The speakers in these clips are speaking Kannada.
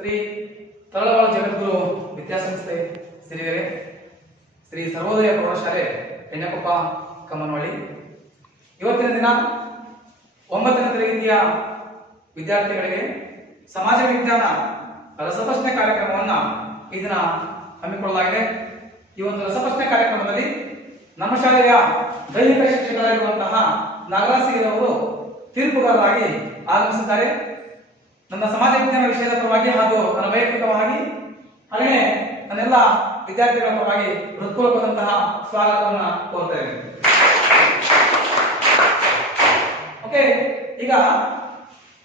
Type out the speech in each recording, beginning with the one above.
ಶ್ರೀ ತಳವಾಳ ಜಗದ್ಗುರು ವಿದ್ಯಾಸಂಸ್ಥೆ ಸಿರಿಗೆರೆ, ಶ್ರೀ ಸರ್ವೋದಯ ಪ್ರೌಢಶಾಲೆ ಹೆಣ್ಣಕೊಪ್ಪ ಕಮ್ಮನವಳ್ಳಿ ಇವತ್ತಿನ ದಿನ ಒಂಬತ್ತನೇ ತರಗತಿಯ ವಿದ್ಯಾರ್ಥಿಗಳಿಗೆ ಸಮಾಜ ವಿಜ್ಞಾನ ರಸಪ್ರಶ್ನೆ ಕಾರ್ಯಕ್ರಮವನ್ನು ಈ ದಿನ ಹಮ್ಮಿಕೊಳ್ಳಲಾಗಿದೆ. ಈ ಒಂದು ರಸಪ್ರಶ್ನೆ ಕಾರ್ಯಕ್ರಮದಲ್ಲಿ ನಮ್ಮ ಶಾಲೆಯ ದೈಹಿಕ ಶಿಕ್ಷಕರಾಗಿರುವಂತಹ ಅವರು ತೀರ್ಪುಗಾರರಾಗಿ ಆಗಮಿಸಿದ್ದಾರೆ. ನನ್ನ ಸಮಾಜ ವಿಜ್ಞಾನ ವಿಷಯದ ಪರವಾಗಿ ಹಾಗೂ ನನ್ನ ವೈಯಕ್ತಿಕವಾಗಿ ಹಾಗೆ ನನ್ನೆಲ್ಲ ವಿದ್ಯಾರ್ಥಿಗಳ ಪರವಾಗಿ ಹೃತ್ಪೂರ್ವಕದಂತಹ ಸ್ವಾಗತವನ್ನು ಕೋರ್ತಾ ಇದ್ದೇನೆ. ಓಕೆ ಈಗ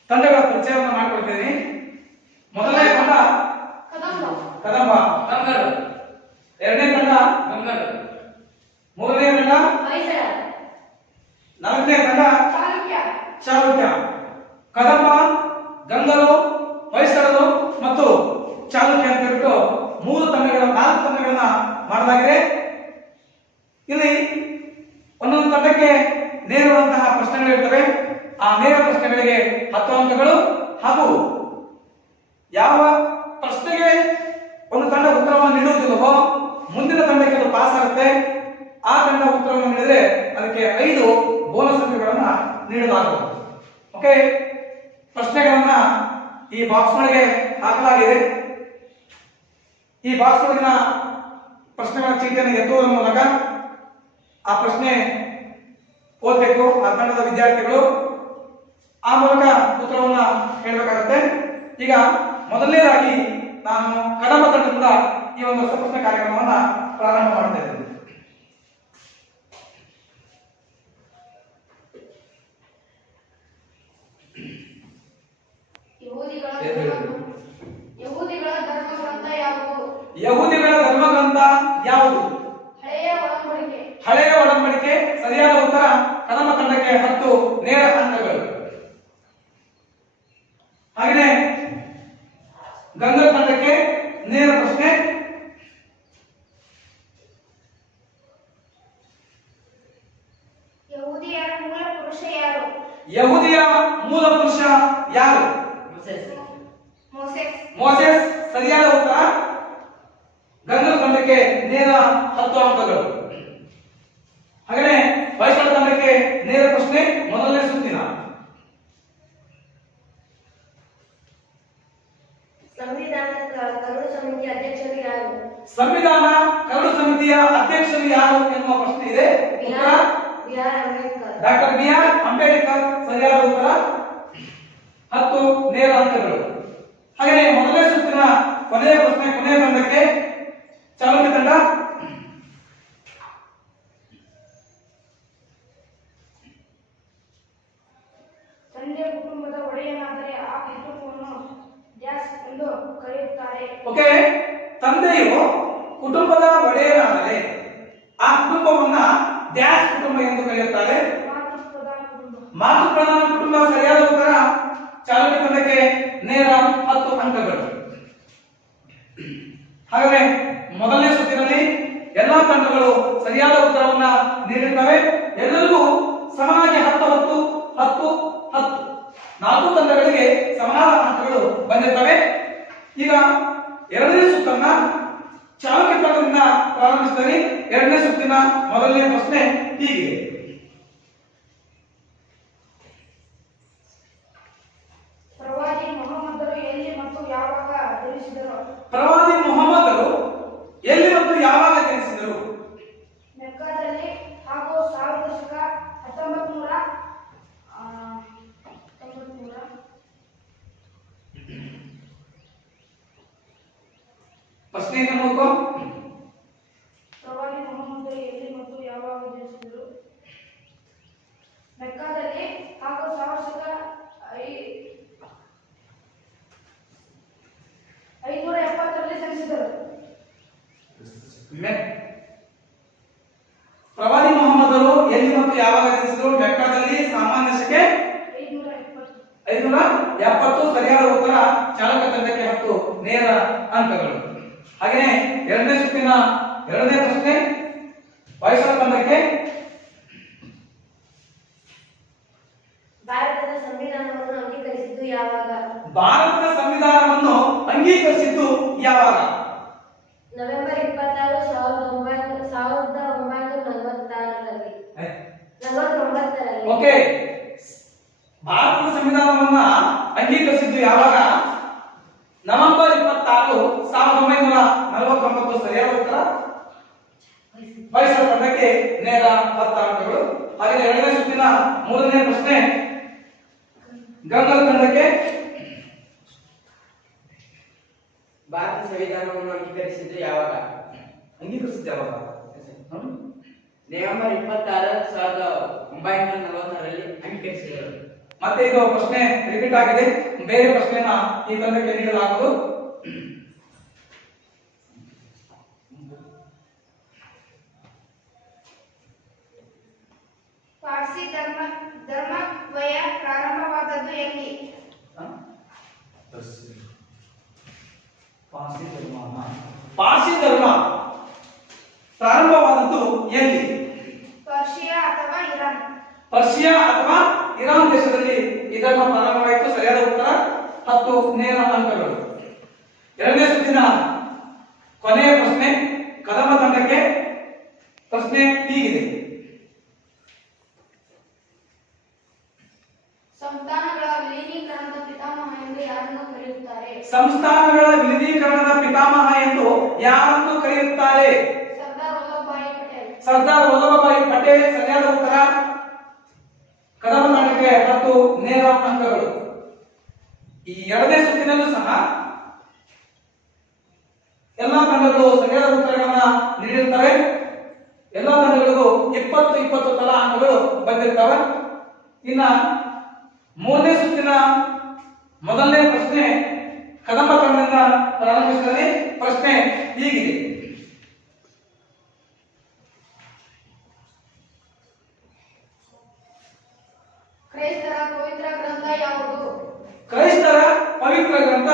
ತಂಡಗಳ ಪರಿಚಯವನ್ನು ಮಾಡಿಕೊಡ್ತೀನಿ ಮೊದಲನೇ ತಂಡ ಕದಂಬ. ಗಂಗರು ಎರಡನೇ ತಂಡ ಗಂಗರು ಮೂರನೇ ತಂಡ ನಾಲ್ಕನೇ ತಂಡ ಚಾಲುಕ್ಯ. ಚಾಲುಕ್ಯ. ಕದಂಬ ಗಂಗರು ಹೊಯ್ಸಳರು ಮತ್ತು ಚಾಲುಕ್ಯ ಅಂತ ಹೇಳ್ಬಿಟ್ಟು ಮೂರು ತಂಡಗಳ, ನಾಲ್ಕು ತಂಡಗಳನ್ನ ಮಾಡಲಾಗಿದೆ. ಇಲ್ಲಿ ಒಂದೊಂದು ತಂಡಕ್ಕೆ ನೇರವಾದಂತಹ ಪ್ರಶ್ನೆಗಳಿರ್ತವೆ. ಆ ನೇರ ಪ್ರಶ್ನೆಗಳಿಗೆ ಹತ್ತು ಅಂಕಗಳು ಹಾಗೂ ಯಾವ ಪ್ರಶ್ನೆಗೆ ಒಂದು ತಂಡ ಉತ್ತರವನ್ನು ನೀಡುವುದಿಲ್ಲವೋ, ಮುಂದಿನ ತಂಡಕ್ಕೆ ಅದು ಪಾಸ್ ಆಗುತ್ತೆ. ಆ ತಂಡ ಉತ್ತರವನ್ನು ನೀಡಿದ್ರೆ ಅದಕ್ಕೆ ಐದು ಬೋನಸ್ ಅಂಕಗಳನ್ನು ನೀಡಲಾಗುವುದು. ಓಕೆ ಪ್ರಶ್ನೆಗಳನ್ನ ಈ ಬಾಕ್ಸ್ ಒಳಗೆ ಹಾಕಲಾಗಿದೆ. ಈ ಬಾಕ್ಸ್ ಒಳಗಿನ ಪ್ರಶ್ನೆಗಳ ಚೀಟಿಯನ್ನು ಎತ್ತುವುದರ ಮೂಲಕ ಆ ಪ್ರಶ್ನೆ ಓದಬೇಕು, ಆ ತಂಡದ ವಿದ್ಯಾರ್ಥಿಗಳು. ಆ ಮೂಲಕ ಉತ್ತರವನ್ನ ಹೇಳಬೇಕಾಗುತ್ತೆ. ಈಗ ಮೊದಲನೇದಾಗಿ ನಾನು ಕಡಮ ತಂಡದಿಂದ ಈ ಒಂದು ಪ್ರಶ್ನೆ ಕಾರ್ಯಕ್ರಮವನ್ನ ಪ್ರಾರಂಭ ಮಾಡ್ತಾ ಇದ್ದೇನೆ ಯಹೂದಿಗಳ ಏನ್ ಹೇಳಿದ್ರು? ಧರ್ಮ- ಯಹೂದಿಗಳ ಧರ್ಮ ಗ್ರಂಥ ಯಾವುವು ಯಹೂದಿಗಳ ಧರ್ಮಗ್ರಂಥ ಯಾವುದು ಹಳೆಯ ಒಡಂಬಡಿಕೆ ಹಳೆಯ ಒಡಂಬಡಿಕೆ ಸರಿಯಾದ ಉತ್ತರ ಕದಂಬ ತಂಡಕ್ಕೆ ಹತ್ತು ನೇರ ಅಂಕಗಳು ಹಾಗೆಯೇ ಗಂಗಾ ತಂಡಕ್ಕೆ ನೇರ ಪ್ರಶ್ನೆ ಯಹೂದಿಯರ ಮೂಲ ಪುರುಷ ಯಾರು ಯಹೂದಿಯ ಮೂಲ ಪುರುಷ ಯಾರು? ಮೋಸೆಸ್. ಮೋಸೆಸ್. ಸರಿಯಾದ ಉತ್ತರ? ಗಂಗಾ ತಂಡಕ್ಕೆ ನೇರ ಹತ್ತು ಅಂಕಗಳು. ಹಾಗೆ ವೈಷ್ಣವ ತಂಡಕ್ಕೆ ನೇರ ಪ್ರಶ್ನೆ ಮೊದಲನೇ ಸುತ್ತಿನ. ಸಂವಿಧಾನ ಕರಡು ಸಮಿತಿ ಅಧ್ಯಕ್ಷರು ಯಾರು? ಸಂವಿಧಾನ ಕರಡು ಸಮಿತಿಯ ಅಧ್ಯಕ್ಷರು ಯಾರು ಎನ್ನುವ ಪ್ರಶ್ನೆ ಇದೆ. Ambedkar. Doctor B R Ambedkar ಸರಿಯಾದ ಉತ್ತರ? ಹತ್ತು ನೇರ ಅಂಕಗಳು. ಹಾಗೆಯೇ ಮೊದಲನೇ ಸುತ್ತಿನ ಕೊನೆಯ ಪ್ರಶ್ನೆ ಕೊನೆಯ ತಂಡಕ್ಕೆ ಚಾಲುಕ್ಯ ತಂಡ ತಂದೆ ಕುಟುಂಬದ ಒಡೆಯನಾದರೆ ಆ ಕುಟುಂಬವನ್ನು ಡ್ಯಾಸ್ ಎಂದು ಕರೆಯುತ್ತಾರೆ ಓಕೆ ತಂದೆಯು ಕುಟುಂಬದ ಒಡೆಯನಾದರೆ ಆ ಕುಟುಂಬವನ್ನ ಡ್ಯಾಶ್ ಕುಟುಂಬ ಎಂದು ಕರೆಯುತ್ತಾರೆ ಮಾತೃ ಪ್ರಧಾನ ಕುಟುಂಬ ಮಾತೃ ಪ್ರಧಾನ ಕುಟುಂಬ ಸರಿಯಾದ ಉತ್ತರ ಚಾಲುಕ್ಯ ತಂಡಕ್ಕೆ ನೇರ ಹತ್ತು ಅಂಕಗಳು ಹಾಗಾದ್ರೆ ಮೊದಲನೇ ಸುತ್ತಿನಲ್ಲಿ ಎಲ್ಲಾ ತಂಡಗಳು ಸರಿಯಾದ ಉತ್ತರವನ್ನ ನೀಡಿರ್ತವೆ ಎಲ್ಲರಿಗೂ ಸಮಾನವಾಗಿ ಹತ್ತು ಹತ್ತು ಹತ್ತು ಹತ್ತು ನಾಲ್ಕು ತಂಡಗಳಿಗೆ ಸಮಾನ ಅಂಕಗಳು ಬಂದಿರ್ತವೆ. ಈಗ ಎರಡನೇ ಸುತ್ತನ್ನ ಚಾಲುಕ್ಯ ತಂಡದಿಂದ ಪ್ರಾರಂಭಿಸಿದರೆ ಎರಡನೇ ಸುತ್ತಿನ ಮೊದಲನೇ ಪ್ರಶ್ನೆ ಹೀಗಿದೆ. फ़र्स्ट नेम है ಯಾವಾಗ? ಭಾರತದ ಸಂವಿಧಾನವನ್ನು ಅಂಗೀಕರಿಸಿದ್ದು ಯಾವಾಗ? ನವೆಂಬರ್ ಇಪ್ಪತ್ತಾರು ಸಾವಿರದ ಒಂಬೈನೂರ ಸಾವಿರದ ಒಂಬೈನೂರ ನಲವತ್ತಾರರಲ್ಲಿ. ನಲವತ್ತೊಂಬತ್ತರಲ್ಲಿ. ಓಕೆ. ಭಾರತದ ಸಂವಿಧಾನವನ್ನ ಅಂಗೀಕರಿಸಿದ್ದು ಯಾವಾಗ? ನವೆಂಬರ್ ಇಪ್ಪತ್ತಾರು ಸಾವಿರದ ಒಂಬೈನೂರ ನಲವತ್ತೊಂಬತ್ತು ಸರಿಯಾದ ಉತ್ತರ? ಮೈಸೂರು ತಂಡಕ್ಕೆ ನೇರ ಹತ್ತು ಅಂಕಗಳು ಹಾಗೆ ಎರಡನೇ ಸುತ್ತಿನ ಮೂರನೇ ಪ್ರಶ್ನೆ. ಗಂಗಲ್ ತಂಡಕ್ಕೆ ಭಾರತ ಸಂವಿಧಾನವನ್ನು ಅಂಗೀಕರಿಸಿದ್ದು ಯಾವಾಗ? ಅಂಗೀಕರಿಸಿದ್ದು ಯಾವಾಗ? ನವೆಂಬರ್ ಇಪ್ಪತ್ತಾರು ಸಾವಿರದ ಒಂಬೈನೂರ ನಲವತ್ತರಲ್ಲಿ ಅಂಗೀಕರಿಸಿದರು. ಮತ್ತೆ ಇದು ಪ್ರಶ್ನೆ ರಿಪೀಟ್ ಆಗಿದೆ. ಬೇರೆ ಪ್ರಶ್ನೆನ ಈ ತಂಡಕ್ಕೆ ನೀಡಲಾಗುವುದು. ಪಾರ್ಸಿ ಧರ್ಮ ಧರ್ಮ ಪ್ರಾರಂಭ? ಪಾರ್ಸಿ ಧರ್ಮ ಪಾರ್ಸಿ ಧರ್ಮ ಪ್ರಾರಂಭವಾದದ್ದು ಎಲ್ಲಿ? ಪರ್ಷಿಯಾ ಅಥವಾ ಇರಾನ್. ಪರ್ಷಿಯಾ ಅಥವಾ ಇರಾನ್ ದೇಶದಲ್ಲಿ ಇದನ್ನು ಪ್ರಾರಂಭವಾಯಿತು. ಸರಿಯಾದ ಉತ್ತರ? ಹತ್ತು ನೇರ ಅಂಕಗಳು. ಎರಡನೇ ಸುತ್ತಿನ ಕೊನೆಯ ಪ್ರಶ್ನೆ ಕದಮ ತಂಡಕ್ಕೆ ಪ್ರಶ್ನೆ ಹೀಗಿದೆ ಸಂಸ್ಥಾನಗಳ ವಿಲೀನೀಕರಣದ ಪಿತಾಮಹ ಎಂದು ಯಾರನ್ನು ಕರೆಯುತ್ತಾರೆ ಸಂಸ್ಥಾನಗಳ ವಿಲೀನೀಕರಣದ ಪಿತಾಮಹ ಎಂದು ಯಾರನ್ನು ಕರೆಯುತ್ತಾರೆ ಸರ್ದಾರ್ ವಲ್ಲಭಭಾಯಿ ಪಟೇಲ್ ಸರ್ದಾರ್ ವಲ್ಲಭಭಾಯಿ ಪಟೇಲ್ ಸರಿಯಾದ ಉತ್ತರ ಕದಮ ತಂಡಕ್ಕೆ ಹತ್ತು ನೇರ ಅಂಕಗಳು ಈ ಎರಡನೇ ಸುತ್ತಿನಲ್ಲೂ ಸಹ ಎಲ್ಲಾ ತಂಡಗಳು ಸರಿಯಾದ ಉತ್ತರಗಳನ್ನ ನೀಡಿರ್ತವೆ ಎಲ್ಲಾ ತಂಡಗಳಿಗೂ ಇಪ್ಪತ್ತು ಇಪ್ಪತ್ತು ತಲಾ ಅಂಕಗಳು ಬಂದಿರ್ತವೆ. ಇನ್ನ ಮೂರನೇ ಸುತ್ತಿನ ಮೊದಲನೇ ಪ್ರಶ್ನೆ ಕದಂಬ ತಂಡದಿಂದ ಪ್ರಾರಂಭಿಸಿದಲ್ಲಿ ಪ್ರಶ್ನೆ ಹೀಗಿದೆ. ಕ್ರೈಸ್ತರ ಪವಿತ್ರ ಗ್ರಂಥ ಯಾವುದು? ಕ್ರೈಸ್ತರ ಪವಿತ್ರ ಗ್ರಂಥ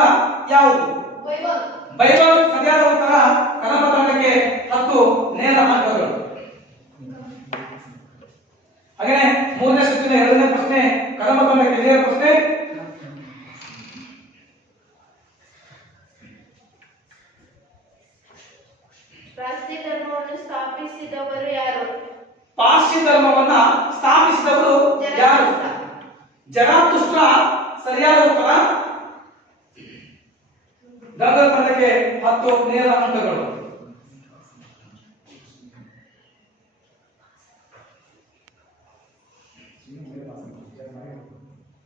ಯಾವುದು? ಬೈಬಲ್. ಬೈಬಲ್ ಸರಿಯಾದ ಉತ್ತರ ಕದಂಬ ತಂಡಕ್ಕೆ ಹತ್ತು ನೇರ ಅಂಕಗಳು ಹಾಗೆಯೇ ಮೂರನೇ ಸುತ್ತಿನ ಎರಡನೇ ಪ್ರಶ್ನೆ ಕದಂಬ ತಂಡಕ್ಕೆ ನೇರ ಪ್ರಶ್ನೆ ಪಾರ್ಸಿ ಧರ್ಮವನ್ನು ಸ್ಥಾಪಿಸಿದವರು ಯಾರು ಪಾರ್ಸಿ ಧರ್ಮವನ್ನ ಸ್ಥಾಪಿಸಿದವರು ಯಾರು ಜರಾತುಷ್ಟ್ರ ಸರಿಯಾದ ಉತ್ತರ ಗಂಗಾ ತಂಡಕ್ಕೆ ಹತ್ತು ನೇರ ಅಂಕಗಳು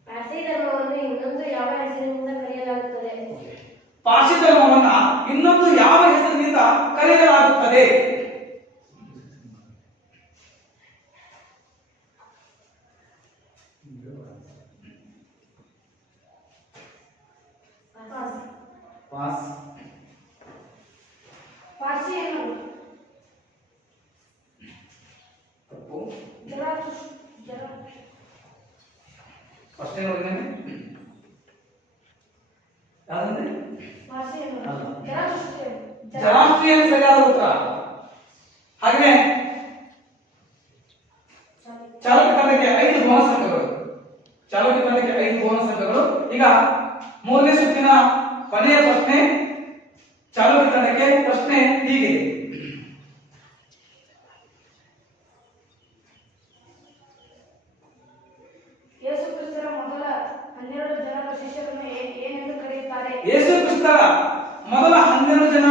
ಪಾರ್ಸಿ ಧರ್ಮವನ್ನು ಇನ್ನೊಂದು ಯಾವ ಹೆಸರಿನಿಂದ ಕರೆಯಲಾಗುತ್ತದೆ? ಪಾರ್ಸಿ ಇನ್ನೊಂದು ಯಾವ ಹೆಸರಿನಿಂದ ಕರೆಯಲಾಗುತ್ತದೆ ಪಾರ್ಸಿ. ಪಾಸ್ ಪಾರ್ಸಿ ಏನು ತಪ್ಪು ಜರಾತುಷ್ ಜರ ಪ್ರಶ್ನೆ ನೋಡಿದ್ದೇನೆ ಯಾವ್ದಂದ್ರೆ ಪಾರ್ಸಿ ಏನು ಅಲ್ಲ. ಜರಾತುಷ್ಟ್ರ ಜರಾಷ್ಟ್ರೀಯ ಸರಿಯಾದ ಉತ್ತರ. ಹಾಗೆ ಚಾಲಕ ತಂಡಕ್ಕೆ ಐದು ಬೋನಸ್ ಅಂಕಗಳು. ಚಾಲಕ ತಂಡಕ್ಕೆ ಐದು ಬೋನಸ್ ಅಂಕಗಳು. ಈಗ ಮೂರನೇ ಸುತ್ತಿನ ಕೊನೆಯ ಪ್ರಶ್ನೆ, ಚಾಲಕ ತಂಡಕ್ಕೆ ಪ್ರಶ್ನೆ ಹೀಗಿದೆ ಯೇಸು ಕ್ರಿಸ್ತರ ಮೊದಲ ಹನ್ನೆರಡು ಜನರ ಶಿಷ್ಯರನ್ನು ಏ- ಏನೆಂದು ಕರೆಯುತ್ತಾರೆ ಯೇಸು ಕ್ರಿಸ್ತರ ಮೊದಲ ಹನ್ನೆರಡು ಜನ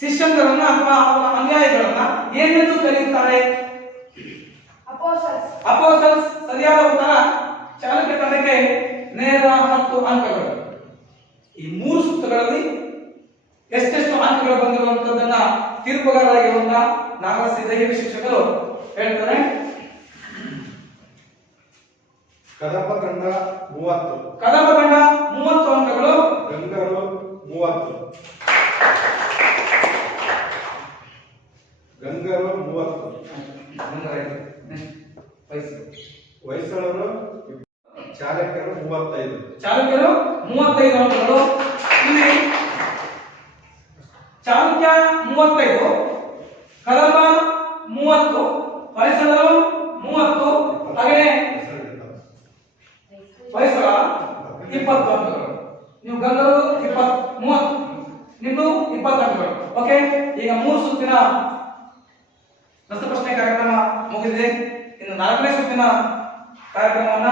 ಶಿಷ್ಯಂದರನ್ನ ಅಥವಾ ಅವರ ಅನುಯಾಯಿಗಳನ್ನ ಕರೆಯುತ್ತಾರೆ ಅಪೋಸಲ್ಸ್. ಅಪೋಸಲ್ಸ್ ಸರಿಯಾದ ಉತ್ತರ? ಚಾಲಕ ತಂಡಕ್ಕೆ ನೇರ ಹತ್ತು ಅಂಕಗಳು. ಈ ಮೂರು ಸುತ್ತುಗಳಲ್ಲಿ ಎಷ್ಟೆಷ್ಟು ಅಂಕಗಳು ಬಂದಿರುವಂತದ್ದನ್ನ ತೀರ್ಪುಗಾರರಾಗಿ ಬಂದ ದೈಹಿಕ ಶಿಕ್ಷಕರು ಹೇಳ್ತಾರೆ. ಕದಪ ತಂಡ ಮೂವತ್ತು. ಕದಂಬ ತಂಡ ಮೂವತ್ತು ಅಂಕಗಳು. ಗಂಗರು ಮೂವತ್ತು. ಗಂಗರು ಮೂವತ್ತು. ಹೊಯ್ಸಳರು ಚಾಲಕರು ಮೂವತ್ತೈದು. ಚಾಲುಕ್ಯರು ಮೂವತ್ತೈದು ಅಂಕಗಳು. ಇಲ್ಲಿ ಚಾಲುಕ್ಯ ಮೂವತ್ತೈದು ಕದಂಬ ಮೂವತ್ತು ಹೊಯ್ಸಳರು ಮೂವತ್ತು ಹಾಗೆಯೇ ಹೊಯ್ಸಳ ಇಪ್ಪತ್ತು ಅಂಕಗಳು ನೀವು ಗಂಗರು ಇಪ್ಪತ್ ಮೂವತ್ತು ನಿಮ್ದು ಇಪ್ಪತ್ತು ಅಂಕಗಳು ಓಕೆ ಈಗ ಮೂರು ಸುತ್ತಿನ ರಸಪ್ರಶ್ನೆ ಕಾರ್ಯಕ್ರಮ ಮುಗಿದಿದೆ ಇನ್ನು ನಾಲ್ಕನೇ ಸುತ್ತಿನ ಕಾರ್ಯಕ್ರಮವನ್ನ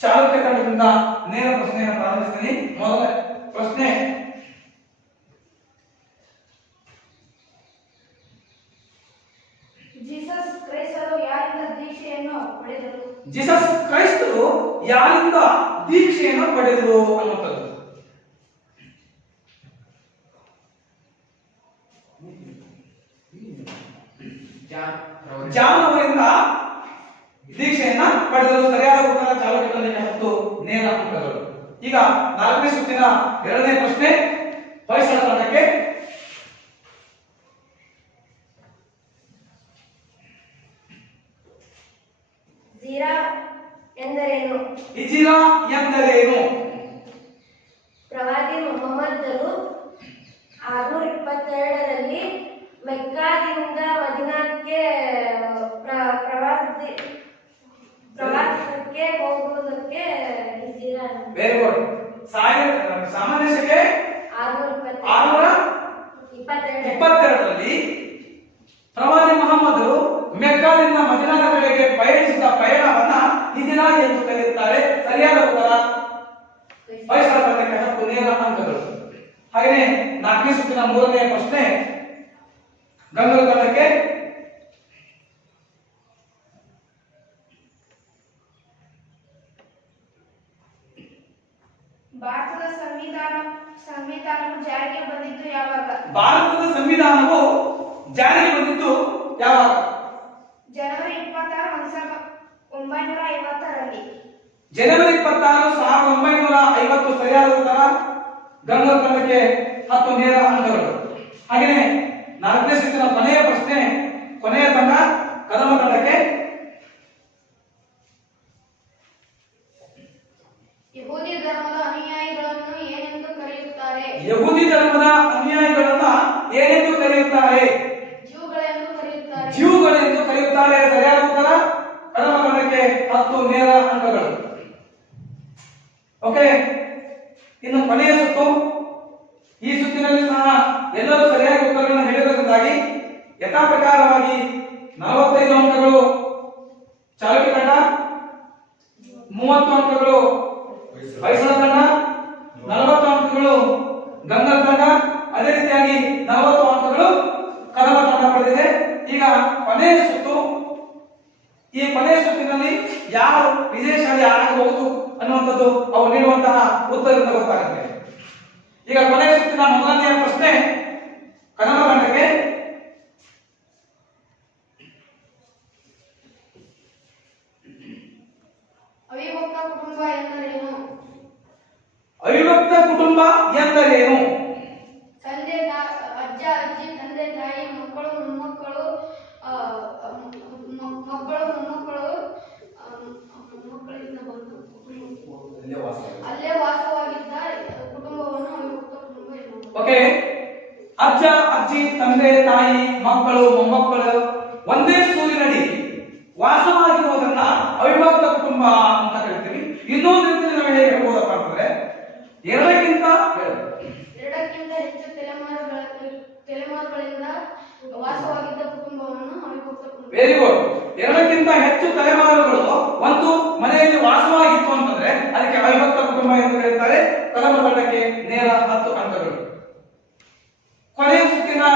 ಚಾಲುಕ್ಯ ತಂಡದಿಂದ ನೇರ ಪ್ರಶ್ನೆಯನ್ನು ಪ್ರಾರಂಭಿಸ್ತೀನಿ. ಮೊದಲ ಪ್ರಶ್ನೆ. ಜೀಸಸ್ ಕ್ರೈಸ್ತರು ಯಾರಿಂದ ದೀಕ್ಷೆಯನ್ನು ಪಡೆದರು? ಜೀಸಸ್ ಕ್ರೈಸ್ತರು ಯಾರಿಂದ ದೀಕ್ಷೆಯನ್ನು ಪಡೆದರು ಅನ್ನುವಂಥದ್ದು. ಜಾನ್ ಪಡೆದರು ಸರಿಯಾದ ಉತ್ತರ ಚಾಲುಕ್ಯದಲ್ಲಿ ಹತ್ತು ನೇರ ಅಂಕಗಳು. ಈಗ ನಾಲ್ಕನೇ ಸುತ್ತಿನ ಎರಡನೇ ಪ್ರಶ್ನೆ ಹೊಯ್ಸಳ ತಂಡಕ್ಕೆ ಗಂಗಲ ತಂಡಕ್ಕೆ ಭಾರತದ ಸಂವಿಧಾನ ಸಂವಿಧಾನವು ಜಾರಿಗೆ ಬಂದಿದ್ದು ಯಾವಾಗ ಭಾರತದ ಸಂವಿಧಾನವು ಜಾರಿಗೆ ಬಂದಿದ್ದು ಯಾವಾಗ ಜನವರಿ ಇಪ್ಪತ್ತಾರು ಒಂದು ಸಾವಿರದ ಒಂಬೈನೂರ ಐವತ್ತರಲ್ಲಿ ಜನವರಿ ಇಪ್ಪತ್ತಾರು ಸಾವಿರದ ಒಂಬೈನೂರ ಐವತ್ತು ಸರಿಯಾದ ಉತ್ತರ ಗಂಗಲ ತಂಡಕ್ಕೆ ಹತ್ತು ನೇರ ಅಂಕಗಳು ಹಾಗೆಯೇ ನಾಲ್ಕನೇ ಸುತ್ತಿನ ಕೊನೆಯ ಪ್ರಶ್ನೆ ಕೊನೆಯ ತಂಡ ಕದಮ ತಂಡಕ್ಕೆ ಯಹೂದಿ ಧರ್ಮದ ಅನುಯಾಯಿಗಳನ್ನು ಏನೆಂದು ಕರೆಯುತ್ತಾರೆ? ಯಹೂದಿ ಧರ್ಮದ ಅನುಯಾಯಿಗಳನ್ನ ಏನೆಂದು ಕರೆಯುತ್ತಾರೆ? ಜೂಗಳೆಂದು ಕರೆಯುತ್ತಾರೆ. ಜೀವುಗಳೆಂದು ಕರೆಯುತ್ತಾರೆ. ಸರಿಯಾದ ಉತ್ತರ? ಕದಮ ತಂಡಕ್ಕೆ ಹತ್ತು ನೇರ ಅಂಕಗಳು. ಓಕೆ ಇನ್ನು ಕೊನೆಯ ಸುತ್ತು. ಈ ಸುತ್ತಿನಲ್ಲಿ ಸಹ ಎಲ್ಲರೂ ಸರಿಯಾಗಿ ಉತ್ತರಗಳನ್ನು ಹೇಳಿರುವುದರಿಂದಾಗಿ ಯಥಾ ಪ್ರಕಾರವಾಗಿ ನಲವತ್ತೈದು ಅಂಕಗಳು. ಚಾಲುಕ್ಯ ಮೂವತ್ತು ಅಂಕಗಳು. ಹೊಯ್ಸಳ ತಂಡ ನಲವತ್ತು ಅಂಕಗಳು ಗಂಗಾ ತಂಡ ಅದೇ ರೀತಿಯಾಗಿ ನಲವತ್ತು ಅಂಕಗಳು ಕನ್ನಡ ತಂಡ ಪಡೆದಿದೆ. ಈಗ ಕೊನೆಯ ಸುತ್ತು, ಈ ಕೊನೆಯ ಸುತ್ತಿನಲ್ಲಿ ಯಾರು ವಿಜಯಶಾಲಿ ಆಗಬಹುದು ಅನ್ನುವಂಥದ್ದು ಅವರು ನೀಡುವಂತಹ ಉತ್ತರದಿಂದ ಗೊತ್ತಾಗುತ್ತೆ. ಈಗ ಕೊನೆಯ ಸುತ್ತಿನ ಮೊದಲನೆಯ ಪ್ರಶ್ನೆ ಕದಮ ತಂಡಕ್ಕೆ ಅವಿಭಕ್ತ ಕುಟುಂಬ ಎಂದರೇನು ಅವಿಭಕ್ತ ಕುಟುಂಬ ಎಂದರೇನು ತಂದೆ ತಾ- ಅಜ್ಜ ಅಜ್ಜಿ ತಂದೆ ತಾಯಿ ಮಕ್ಕಳು ಮೊಮ್ಮಕ್ಕಳು ಆ, ಮ- ಮಕ್ಕಳು ಮೊಮ್ಮಕ್ಕಳು ಆ, ಮೊಮ್ಮಕ್ಕಳಿಂದ ಬಂದ ಕುಟುಂಬ. ಅಲ್ಲೇ ವಾಸವಾಗಿದ್ದ ಕುಟುಂಬವನ್ನು ಅವಿಭಕ್ತ ಕುಟುಂಬ ಎನ್ನುವುದು ಓಕೆ ಅಜ್ಜ ಅಜ್ಜಿ ತಂದೆ ತಾಯಿ ಮಕ್ಕಳು ಮೊಮ್ಮಕ್ಕಳು ಒಂದೇ ಸೂರಿನಡಿ ವಾಸವಾಗಿರುವುದನ್ನ ಅವಿಭಕ್ತ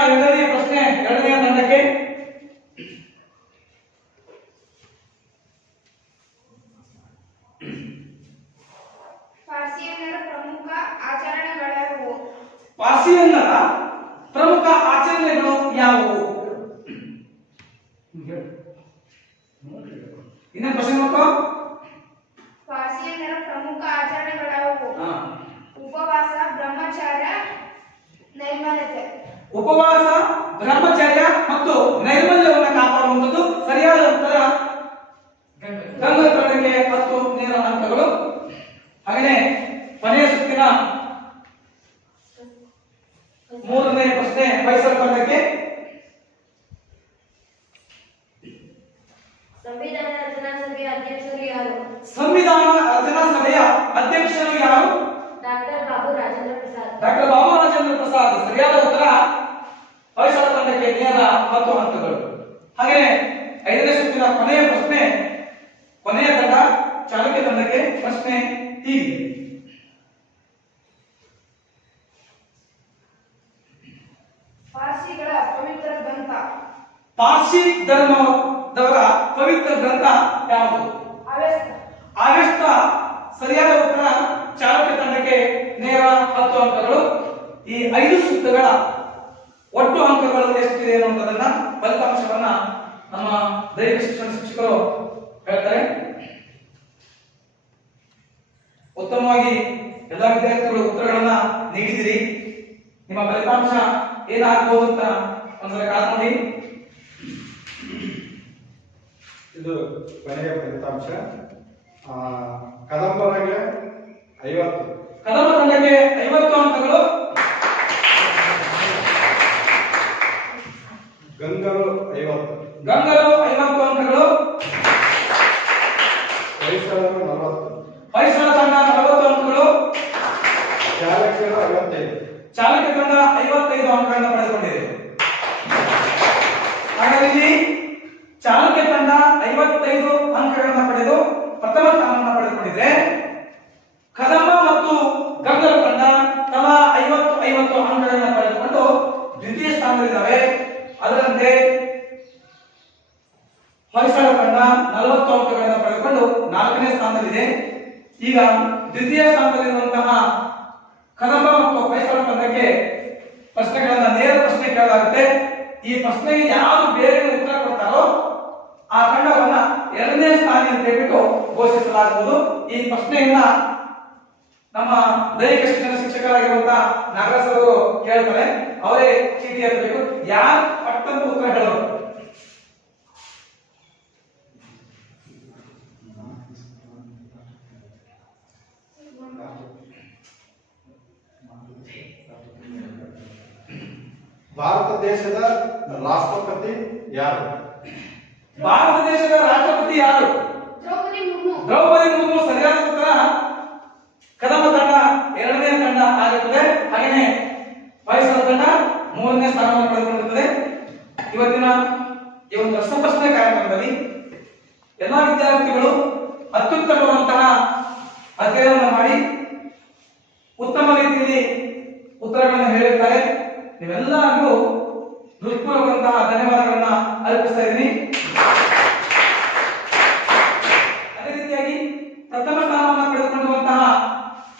ಸುತ್ತಿನ ಎರಡನೆಯ ಪ್ರಶ್ನೆ ಎರಡನೆಯ ತಂಡಕ್ಕೆ ಪಾರ್ಸಿಯನ್ನರ ಪ್ರಮುಖ ಆಚರಣೆಗಳ್ಯಾವುವು ಪಾರ್ಸಿಯನ್ನರ ಪ್ರಮುಖ ಆಚರಣೆಗಳು ಯಾವುವು ಇನ್ನೊಂದು ಪ್ರಶ್ನೆ ನೋಡ್ಕೋ ಪಾರ್ಸಿಯನ್ನರ ಪ್ರಮುಖ ಆಚರಣೆಗಳ್ಯಾವುವು ಹಾ. ಉಪವಾಸ ಬ್ರಹ್ಮಚಾರ್ಯ ನೈರ್ಮಲ್ಯತೆ ಉಪವಾಸ ಬ್ರಹ್ಮಚರ್ಯ ಮತ್ತು ನೈರ್ಮಲ್ಯವನ್ನು ಕಾಪಾಡುವಂಥದ್ದು ಸರಿಯಾದ ಉತ್ತರ ಗಂಗಾ ತಂಡಕ್ಕೆ ಹತ್ತು ನೇರ ಅಂಕಗಳು ಹಾಗೆಯೇ ಕೊನೆಯ ಸುತ್ತಿನ ಮೂರನೇ ಪ್ರಶ್ನೆ ಹೊಯ್ಸಳ ತಂಡಕ್ಕೆ ಸಂವಿಧಾನ ರಚನಾ ಸಭೆಯ ಅಧ್ಯಕ್ಷರು ಯಾರು ಸಂವಿಧಾನ ರಚನಾ ಸಭೆಯ ಅಧ್ಯಕ್ಷರು ಯಾರು ಡಾಕ್ಟರ್ ಬಾಬು ರಾಜೇಂದ್ರ ಪ್ರಸಾದ್ ಡಾಕ್ಟರ್ ಬಾಬು ರಾಜೇಂದ್ರ ತಪ್ಪಾದ ಸರಿಯಾದ ಉತ್ತರ ಹೊಯ್ಸಳ ತಂಡಕ್ಕೆ ನೇರ ಹತ್ತು ಅಂಕಗಳು ಹಾಗೆ ಐದನೇ ಸುತ್ತಿನ ಕೊನೆಯ ಪ್ರಶ್ನೆ ಕೊನೆಯ ತಂಡ ಚಾಲುಕ್ಯ ತಂಡಕ್ಕೆ ಪ್ರಶ್ನೆ ಹೀಗಿದೆ ಪಾರ್ಸಿಗಳ ಪವಿತ್ರ ಗ್ರಂಥ. ಪಾರ್ಸಿ ಧರ್ಮದವರ ಪವಿತ್ರ ಗ್ರಂಥ ಯಾವುದು? ಆಗಸ್ಟ್ ಸರಿಯಾದ ಉತ್ತರ ಚಾಲುಕ್ಯ ತಂಡಕ್ಕೆ ನೇರ ಹತ್ತು ಅಂಕಗಳು. ಈ ಐದು ಸುತ್ತುಗಳ ಒಟ್ಟು ಅಂಕಗಳು ಎಷ್ಟಿದೆ ಅನ್ನುವಂಥದ್ದನ್ನ ಫಲಿತಾಂಶವನ್ನ ನಮ್ಮ ದೈಹಿಕ ಶಿಕ್ಷಣ ಶಿಕ್ಷಕರು ಹೇಳ್ತಾರೆ. ಉತ್ತಮವಾಗಿ ಎಲ್ಲ ವಿದ್ಯಾರ್ಥಿಗಳು ಉತ್ತರಗಳನ್ನ ನೀಡಿದಿರಿ. ನಿಮ್ಮ ಫಲಿತಾಂಶ ಏನಾಗಬಹುದು ಅಂತ ಒಂದ್ಸಲ ಕಾಲ್ ಮಾಡಿ ಇದು ಕೊನೆಯ ಫಲಿತಾಂಶ. ಆ, ಕದಂಬರಿಗೆ ಐವತ್ತು. ಕದಂಬ ತಂಡಕ್ಕೆ ಐವತ್ತು ಅಂಕಗಳು. ಗಂಗರು ಐವತ್ತು. ಗಂಗರು ಐವತ್ತು ಅಂಕಗಳು ಹೊಯ್ಸಳರು ನಲವತ್ತು ಹೊಯ್ಸಳ ತಂಡ ನಲವತ್ತು ಅಂಕಗಳು ಚಾಲಕರು ಐವತ್ತೈದು ಚಾಲಕ ತಂಡ ಐವತ್ತೈದು ಅಂಕಗಳನ್ನು ಪಡೆದುಕೊಂಡಿದೆ ಹಾಗಾದ್ರೆ ಇಲ್ಲಿ ಚಾಲಕ ತಂಡ ಐವತ್ತೈದು ಅಂಕಗಳನ್ನು ಪಡೆದು ಪ್ರಥಮ ಸ್ಥಾನವನ್ನು ಪಡೆದುಕೊಂಡಿದೆ ಕದಮ ಮತ್ತು ಗಂಗರ ತಂಡ ತಲಾ ಐವತ್ತು ಐವತ್ತು ಅಂಕಗಳನ್ನು ಪಡೆದುಕೊಂಡು ದ್ವಿತೀಯ ಸ್ಥಾನದಲ್ಲಿದ್ದಾವೆ ಅದರಂತೆ ಹೊಯ್ಸಳ ತಂಡ ನಲವತ್ತು ಅಂಕಗಳನ್ನು ಪಡೆದುಕೊಂಡು ನಾಲ್ಕನೇ ಸ್ಥಾನದಲ್ಲಿದೆ ಈಗ ದ್ವಿತೀಯ ಸ್ಥಾನದಲ್ಲಿರುವಂತಹ ಕದಂಬ ಮತ್ತು ಹೊಯ್ಸಳ ತಂಡಕ್ಕೆ ಪ್ರಶ್ನೆಗಳನ್ನ ನೇರ ಪ್ರಶ್ನೆ ಕೇಳಲಾಗುತ್ತೆ ಈ ಪ್ರಶ್ನೆಗೆ ಯಾರು ಬೇರೆ ಉತ್ತರ ಕೊಡ್ತಾರೋ ಆ ತಂಡವನ್ನ ಎರಡನೇ ಸ್ಥಾನ ಅಂತ ಹೇಳ್ಬಿಟ್ಟು ಘೋಷಿಸಲಾಗುವುದು ಈ ಪ್ರಶ್ನೆಯನ್ನ ನಮ್ಮ ದೈಹಿಕ ಶಿಕ್ಷಣ ಶಿಕ್ಷಕರಾಗಿರುವಂತಹ ನಾಗರಾಜ್ ಅವರು ಕೇಳ್ತಾರೆ ಅವರೇ ಚೀಟಿ ಎತ್ತಬೇಕು ಯಾರು ಪಟ್ಟಂತ ಉತ್ತರ ಹೇಳೋರು ಭಾರತ ದೇಶದ ರಾಷ್ಟ್ರಪತಿ ಯಾರು? ಭಾರತ ದೇಶದ ರಾಷ್ಟ್ರಪತಿ ಯಾರು? ದ್ರೌಪದಿ ಮುರ್ಮು. ದ್ರೌಪದಿ ಮುರ್ಮು ಸರಿಯಾದ ಉತ್ತರ? ಕದಮ ತಂಡ ಎರಡನೇ ತಂಡ ಆಗಿರುತ್ತದೆ ಹಾಗೆಯೇ ಹೊಯ್ಸಳ ತಂಡ ಮೂರನೇ ಸ್ಥಾನವನ್ನು ಪಡೆದುಕೊಂಡಿರುತ್ತದೆ ಇವತ್ತಿನ ಈ ಒಂದು ರಸಪ್ರಶ್ನೆ ಕಾರ್ಯಕ್ರಮದಲ್ಲಿ ಎಲ್ಲಾ ವಿದ್ಯಾರ್ಥಿಗಳು ಅತ್ಯುತ್ತಮವಂತಹ ಅಧ್ಯಯನವನ್ನು ಮಾಡಿ ಉತ್ತಮ ರೀತಿಯಲ್ಲಿ ಉತ್ತರಗಳನ್ನು ಹೇಳಿರ್ತಾರೆ. ನೀವೆಲ್ಲರಿಗೂ ಹೃತ್ಪೂರ್ವಕಂತಹ ಧನ್ಯವಾದಗಳನ್ನ ಅರ್ಪಿಸ್ತಾ ಇದ್ದೀನಿ ಅದೇ ರೀತಿಯಾಗಿ ಪ್ರಥಮ ಸ್ಥಾನವನ್ನು ಪಡೆದುಕೊಂಡಿರುವಂತಹ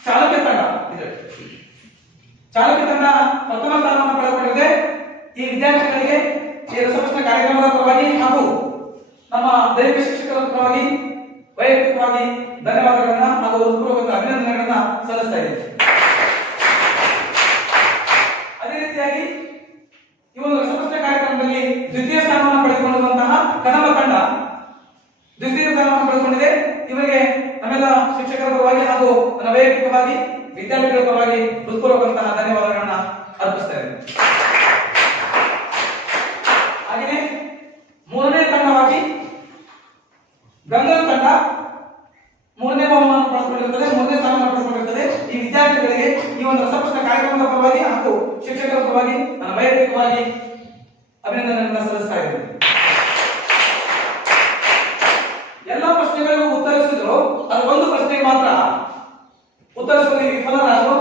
ಚಾಲಕ ತಂಡ ಇದೆ ಚಾಲಕ ತಂಡ ಪ್ರಥಮ ಸ್ಥಾನವನ್ನು ಪಡೆದುಕೊಂಡಿದೆ ಈ ವಿದ್ಯಾರ್ಥಿಗಳಿಗೆ ಈ ರಸಪ್ರಶ್ನೆ ಕಾರ್ಯಕ್ರಮದ ಪರವಾಗಿ ಹಾಗೂ ನಮ್ಮ ದೈಹಿಕ ಶಿಕ್ಷಕರ ಪರವಾಗಿ ವೈಯಕ್ತಿಕವಾಗಿ ಧನ್ಯವಾದಗಳನ್ನ ಹಾಗೂ ಹೃತ್ಪೂರ್ವಕ ಅಭಿನಂದನೆಗಳನ್ನ ಸಲ್ಲಿಸ್ತಾ ಇದ್ದೀನಿ ಅದೇ ರೀತಿಯಾಗಿ ಈ ಒಂದು ರಸಪ್ರಶ್ನೆ ಕಾರ್ಯಕ್ರಮದಲ್ಲಿ ದ್ವಿತೀಯ ಸ್ಥಾನವನ್ನು ಪಡೆದುಕೊಂಡಿರುವಂತಹ ಕದಮ ತಂಡ ದ್ವಿತೀಯ ಸ್ಥಾನವನ್ನು ಪಡೆದುಕೊಂಡಿದೆ. ಇವರಿಗೆ ನಮ್ಮೆಲ್ಲ ಶಿಕ್ಷಕರ ಪರವಾಗಿ ಹಾಗೂ ನನ್ನ ವೈಯಕ್ತಿಕವಾಗಿ ವಿದ್ಯಾರ್ಥಿಗಳ ಪರವಾಗಿ ಹೃತ್ಪೂರ್ವಕಂತಹ ಧನ್ಯವಾದಗಳನ್ನ ಅರ್ಪಿಸ್ತಾ ಹಾಗೆಯೇ ಮೂರನೇ ತಂಡವಾಗಿ ಗಂಗಾ ತಂಡ ಮೂರನೇ ಬಹುಮಾನ ಪಡೆದುಕೊಂಡಿರುತ್ತದೆ. ಮೂರನೇ ಸ್ಥಾನವನ್ನು ಈ ವಿದ್ಯಾರ್ಥಿಗಳಿಗೆ ಈ ಒಂದು ರಸಪ್ರಶ್ನೆ ಕಾರ್ಯಕ್ರಮದ ಪರವಾಗಿ ಹಾಗೂ ಶಿಕ್ಷಕರ ಪರವಾಗಿ ನನ್ನ ವೈಯಕ್ತಿಕವಾಗಿ ಅಭಿನಂದನೆಗಳನ್ನು ಸಲ್ಲಿಸ್ತಾ ಇದ್ದೇನೆ. ಎಲ್ಲ ಪ್ರಶ್ನೆಗಳಿಗೂ ಉತ್ತರಿಸಿದ್ರು ಅದು ಒಂದು ಪ್ರಶ್ನೆಗೆ ಮಾತ್ರ. ಉತ್ತರಿಸುವಲ್ಲಿ ವಿಫಲರಾದರು.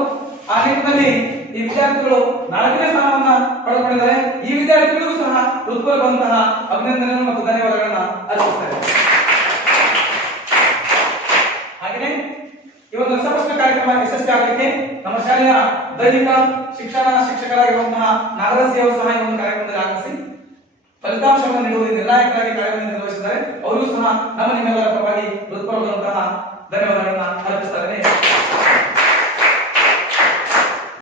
ಆ ನಿಟ್ಟಿನಲ್ಲಿ ಈ ವಿದ್ಯಾರ್ಥಿಗಳು ನಾಲ್ಕನೇ ಸ್ಥಾನವನ್ನ ಪಡೆದುಕೊಂಡಿದ್ದಾರೆ. ಈ ವಿದ್ಯಾರ್ಥಿಗಳಿಗೂ ಸಹ ಹೃತ್ಪೂರ್ವಕವಂತಹ ಅಭಿನಂದನೆ ಮತ್ತು ಧನ್ಯವಾದಗಳನ್ನ ಅರ್ಪಿಸ್ತಾರೆ ಹಾಗೆಯೇ ಈ ಒಂದು ರಸಪ್ರಶ್ನೆ ಕಾರ್ಯಕ್ರಮ ಯಶಸ್ವಿ ಆಗಲಿಕ್ಕೆ ನಮ್ಮ ಶಾಲೆಯ ದೈಹಿಕ ಶಿಕ್ಷಣ ಶಿಕ್ಷಕರಾಗಿರುವಂತಹ ನಾಗರಾಜ್ ಅವರು ಸಹ ಈ ಒಂದು ಕಾರ್ಯಕ್ರಮದಲ್ಲಿ ಆಗಮಿಸಿ ಫಲಿತಾಂಶವನ್ನು ನೀಡುವುದು ನಿರ್ಣಾಯಕರಾಗಿ ಕಾರ್ಯವನ್ನು ನಿರ್ವಹಿಸಿದ್ದಾರೆ. ಅವರಿಗೂ ಸಹ ನಮ್ಮ ನಿಮ್ಮೆಲ್ಲರ ಪರವಾಗಿ ಧನ್ಯವಾದಗಳನ್ನು ಧನ್ಯವಾದಗಳನ್ನ